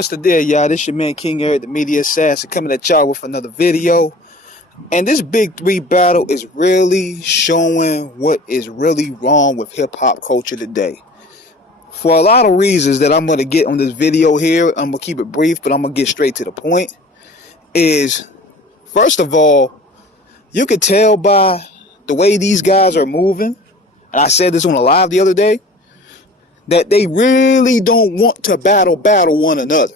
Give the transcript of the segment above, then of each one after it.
What's the deal, y'all? This your man King Eric, the media assassin, coming at y'all with another video. And this Big 3 battle is really showing what is really wrong with hip-hop culture today. For a lot of reasons that I'm going to get on this video here, I'm going to keep it brief, but I'm going to get straight to the point. First of all, you could tell by the way these guys are moving, and I said this on a live the other day, that they really don't want to battle one another.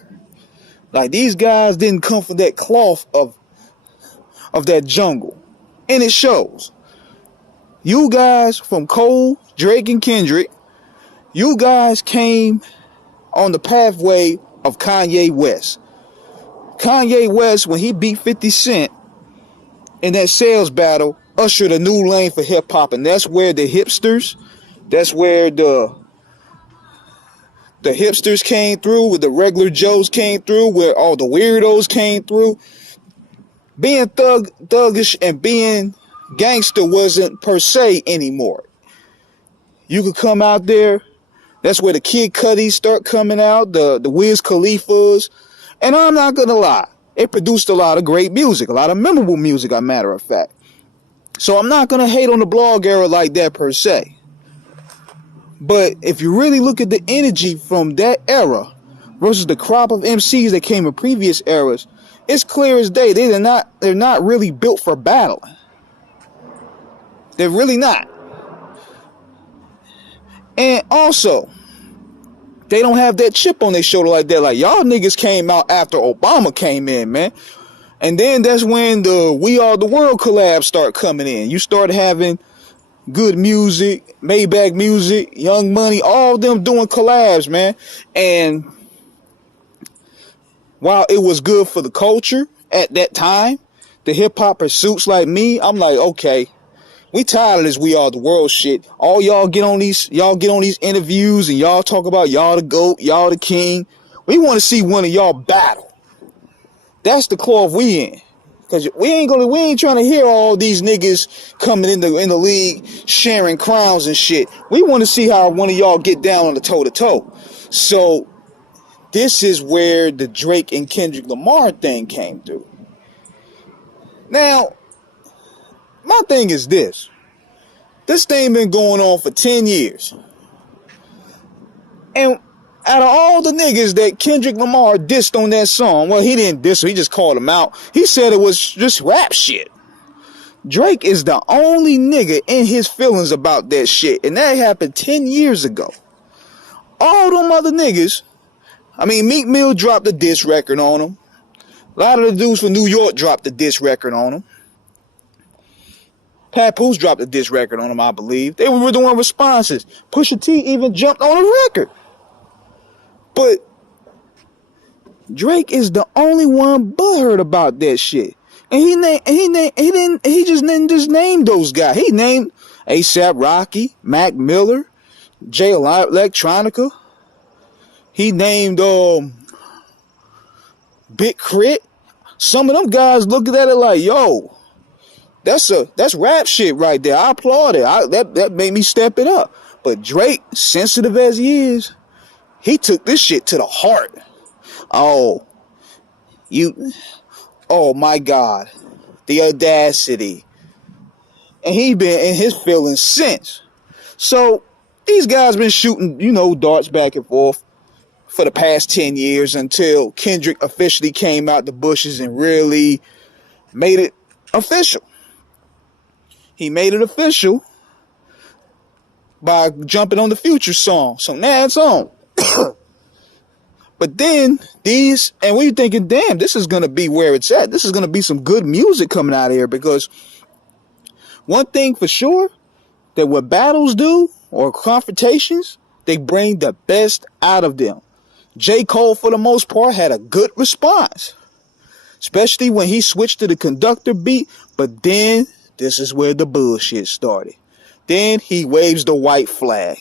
Like, these guys didn't come from that cloth of that jungle. And it shows. You guys from Cole, Drake, and Kendrick, you guys came on the pathway of Kanye West. Kanye West, when he beat 50 Cent in that sales battle, ushered a new lane for hip-hop. And that's where the hipsters, that's where the hipsters came through, where the regular Joes came through, where all the weirdos came through. Being thuggish and being gangster wasn't per se anymore. You could come out there. That's where the Kid Cudis start coming out, the Wiz Khalifas. And I'm not going to lie, it produced a lot of great music, a lot of memorable music, as a matter of fact. So I'm not going to hate on the blog era like that per se. But if you really look at the energy from that era versus the crop of MCs that came in previous eras, it's clear as day. They're not really built for battling. They're really not. And also, they don't have that chip on their shoulder like that. Like, y'all niggas came out after Obama came in, man. And then that's when the We Are the World collabs start coming in. You start having good music, Maybach Music, Young Money, all of them doing collabs, man. And while it was good for the culture at that time, the hip-hop pursuits like me, I'm like, okay, we tired of this We Are the World shit. All y'all get on these interviews and y'all talk about y'all the GOAT, y'all the king. We want to see one of y'all battle. That's the cloth we in. Cause we ain't trying to hear all these niggas coming in the league sharing crowns and shit. We want to see how one of y'all get down on the toe-to-toe. So this is where the Drake and Kendrick Lamar thing came through. Now, my thing is this. This thing been going on for 10 years. And out of all the niggas that Kendrick Lamar dissed on that song, well, he didn't diss him, he just called him out. He said it was just rap shit. Drake is the only nigga in his feelings about that shit. And that happened 10 years ago. All them other niggas, I mean, Meek Mill dropped a diss record on him. A lot of the dudes from New York dropped a diss record on him. Papoose dropped a diss record on him, I believe. They were doing responses. Pusha T even jumped on a record. But Drake is the only one butthurt about that shit. And he didn't just name those guys. He named A$AP Rocky, Mac Miller, Jay Electronica. He named Big Crit. Some of them guys looking at it like, yo, that's rap shit right there. I applaud it. That made me step it up. But Drake, sensitive as he is, he took this shit to the heart. Oh my God. The audacity. And he been in his feelings since. So these guys been shooting, darts back and forth for the past 10 years until Kendrick officially came out the bushes and really made it official. He made it official by jumping on the Future song. So now it's on. But then and we thinking, damn, this is going to be where it's at. This is going to be some good music coming out of here, because one thing for sure, that what battles do or confrontations, they bring the best out of them. J. Cole, for the most part, had a good response, especially when he switched to the conductor beat. But then this is where the bullshit started. Then he waves the white flag.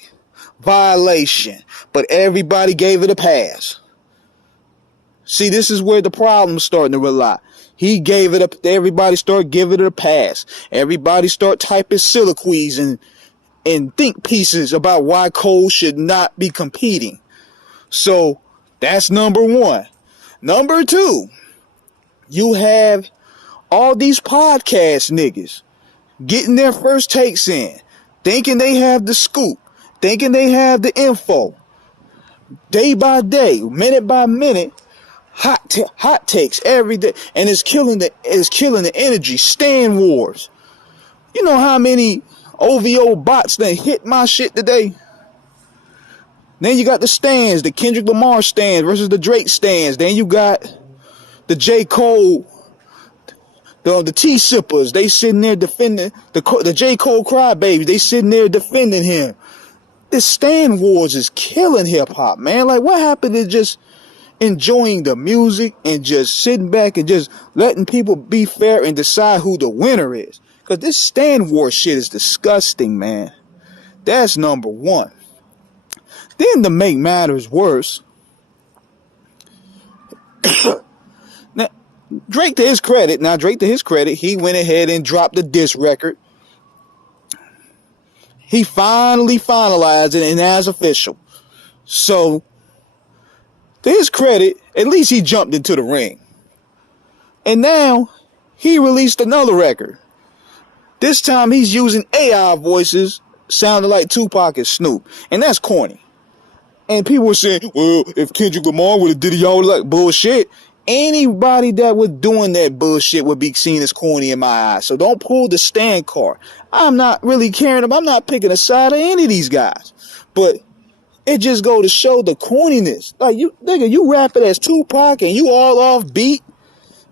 Violation. But everybody gave it a pass. See, this is where the problem's starting to rely. He gave it up. Everybody start giving it a pass. Everybody start typing soliloquies and think pieces about why Cole should not be competing. So that's number one. Number two, you have all these podcast niggas getting their first takes in, thinking they have the scoop, thinking they have the info. Day by day, minute by minute, hot takes every day, and it's killing the energy. Stan wars. You know how many OVO bots that hit my shit today? Then you got the stands, the Kendrick Lamar stands versus the Drake stands. Then you got the J. Cole, the T-sippers. They sitting there defending the J. Cole crybabies. They sitting there defending him. This stand wars is killing hip hop, man. Like, what happened to just enjoying the music and just sitting back and just letting people be fair and decide who the winner is? Because this stand war shit is disgusting, man. That's number one. Then to make matters worse, now, Drake to his credit, he went ahead and dropped the diss record. He finally finalized it and that's official. So, to his credit, at least he jumped into the ring. And now, he released another record. This time he's using AI voices sounding like Tupac and Snoop. And that's corny. And people were saying, well, if Kendrick Lamar would have did it, y'all would like bullshit. Anybody that was doing that bullshit would be seen as corny in my eyes. So don't pull the stand card. I'm not really caring about, I'm not picking a side of any of these guys. But it just go to show the corniness. Like, you, nigga, you rap it as Tupac and you all off beat.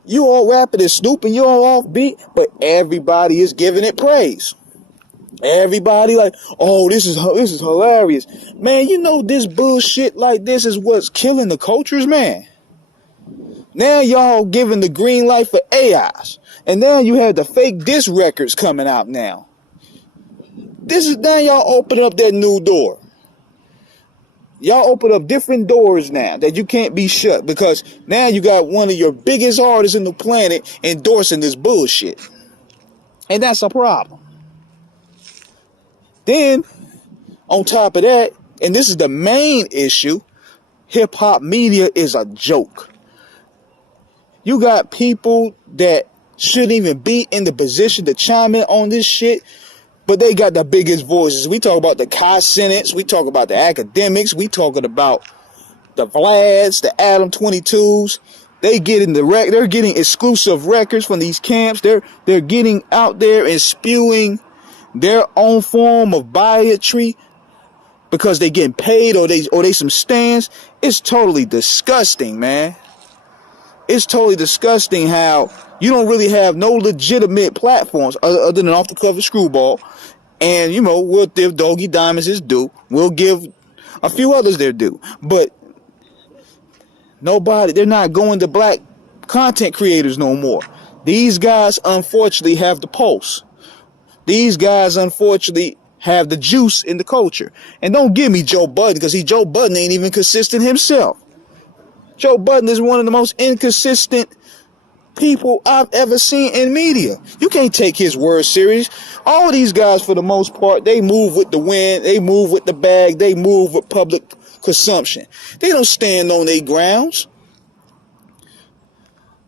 You all rap it as Snoop and you all off beat. But everybody is giving it praise. Everybody like, oh, this is hilarious. Man, you know this bullshit like this is what's killing the cultures, man. Now y'all giving the green light for AIs. And now you have the fake diss records coming out now. This is now y'all opening up that new door. Y'all open up different doors now that you can't be shut. Because now you got one of your biggest artists in the planet endorsing this bullshit. And that's a problem. Then, on top of that, and this is the main issue, hip-hop media is a joke. You got people that shouldn't even be in the position to chime in on this shit, but they got the biggest voices. We talk about the Kai Cenats, we talk about the academics, we talking about the Vlads, the Adam 22s. They're getting exclusive records from these camps. They're getting out there and spewing their own form of bigotry because they getting paid or they some stands. It's totally disgusting, man. It's totally disgusting how you don't really have no legitimate platforms other than Off the Cover Screwball. And, you know, we'll give Doggy Diamonds his due. We'll give a few others their due. But they're not going to black content creators no more. These guys, unfortunately, have the pulse. These guys, unfortunately, have the juice in the culture. And don't give me Joe Budden, because Joe Budden ain't even consistent himself. Joe Budden is one of the most inconsistent people I've ever seen in media. You can't take his word serious. All of these guys, for the most part, they move with the wind, they move with the bag, they move with public consumption. They don't stand on their grounds.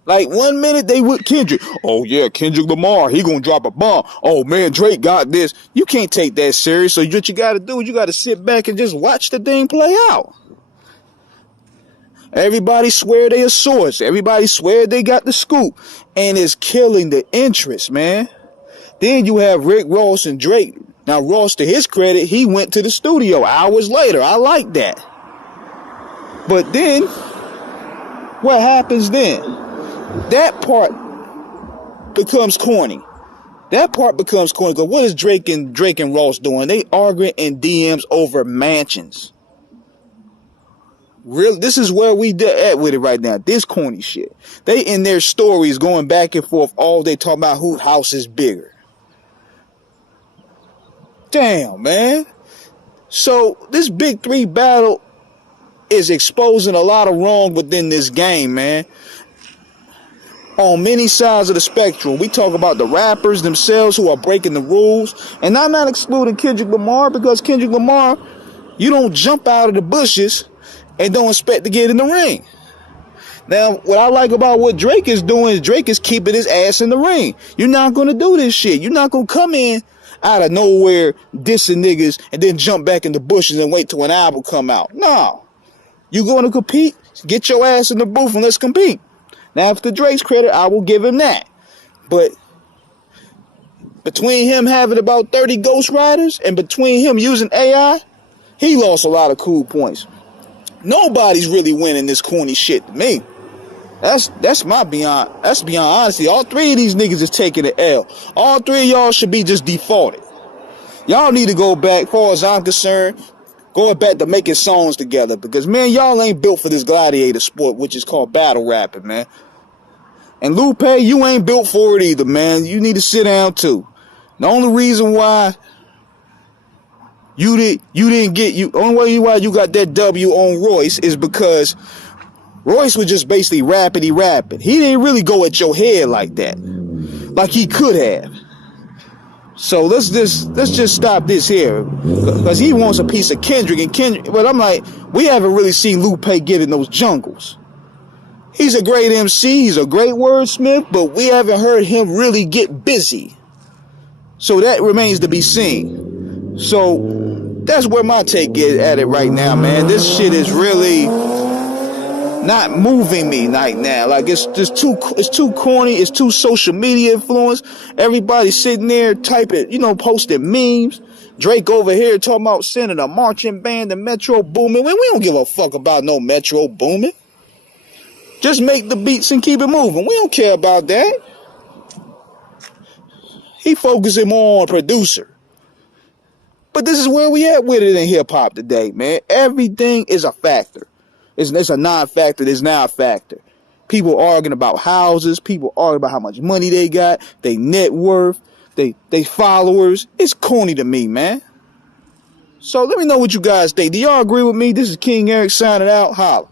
Like, 1 minute they with Kendrick. Oh yeah, Kendrick Lamar, he gonna drop a bomb. Oh man, Drake got this. You can't take that serious. So what you gotta do is you gotta sit back and just watch the thing play out. Everybody swear they a source. Everybody swear they got the scoop. And it's killing the interest, man. Then you have Rick Ross and Drake. Now Ross, to his credit, he went to the studio hours later. I like that. But then, what happens then? That part becomes corny. Because what is Drake and Ross doing? They arguing in DMs over mansions. Really, this is where we at with it right now. This corny shit. They in their stories going back and forth all day talking about whose house is bigger. Damn, man. So this Big Three battle is exposing a lot of wrong within this game, man. On many sides of the spectrum. We talk about the rappers themselves who are breaking the rules. And I'm not excluding Kendrick Lamar, because Kendrick Lamar, you don't jump out of the bushes and don't expect to get in the ring. Now, what I like about what Drake is doing is Drake is keeping his ass in the ring. You're not going to do this shit. You're not going to come in out of nowhere dissing niggas and then jump back in the bushes and wait till an album come out. No. You going to compete? Get your ass in the booth and let's compete. Now, for Drake's credit, I will give him that. But between him having about 30 ghostwriters and between him using AI, he lost a lot of cool points. Nobody's really winning this corny shit to me. That's beyond honesty. All three of these niggas is taking the L. All three of y'all should be just defaulted. Y'all need to go back, far as I'm concerned, going back to making songs together. Because, man, y'all ain't built for this gladiator sport, which is called battle rapping, man. And Lupe, you ain't built for it either, man. You need to sit down, too. The only reason why only way why you got that W on Royce is because Royce was just basically rapping. He didn't really go at your head like that, like he could have. So let's just stop this here, because he wants a piece of Kendrick. But I'm like, we haven't really seen Lupe get in those jungles. He's a great MC, he's a great wordsmith, but we haven't heard him really get busy. So that remains to be seen. So that's where my take is at it right now, man. This shit is really not moving me right now. Like, it's too corny, it's too social media influenced. Everybody sitting there typing, posting memes. Drake over here talking about sending a marching band to Metro Boomin. We don't give a fuck about no Metro Boomin. Just make the beats and keep it moving. We don't care about that. He focusing more on producer. But this is where we at with it in hip-hop today, man. Everything is a factor. It's a non-factor. It's now a factor. People arguing about houses. People arguing about how much money they got. They net worth. They followers. It's corny to me, man. So let me know what you guys think. Do y'all agree with me? This is King Eric signing out. Holla.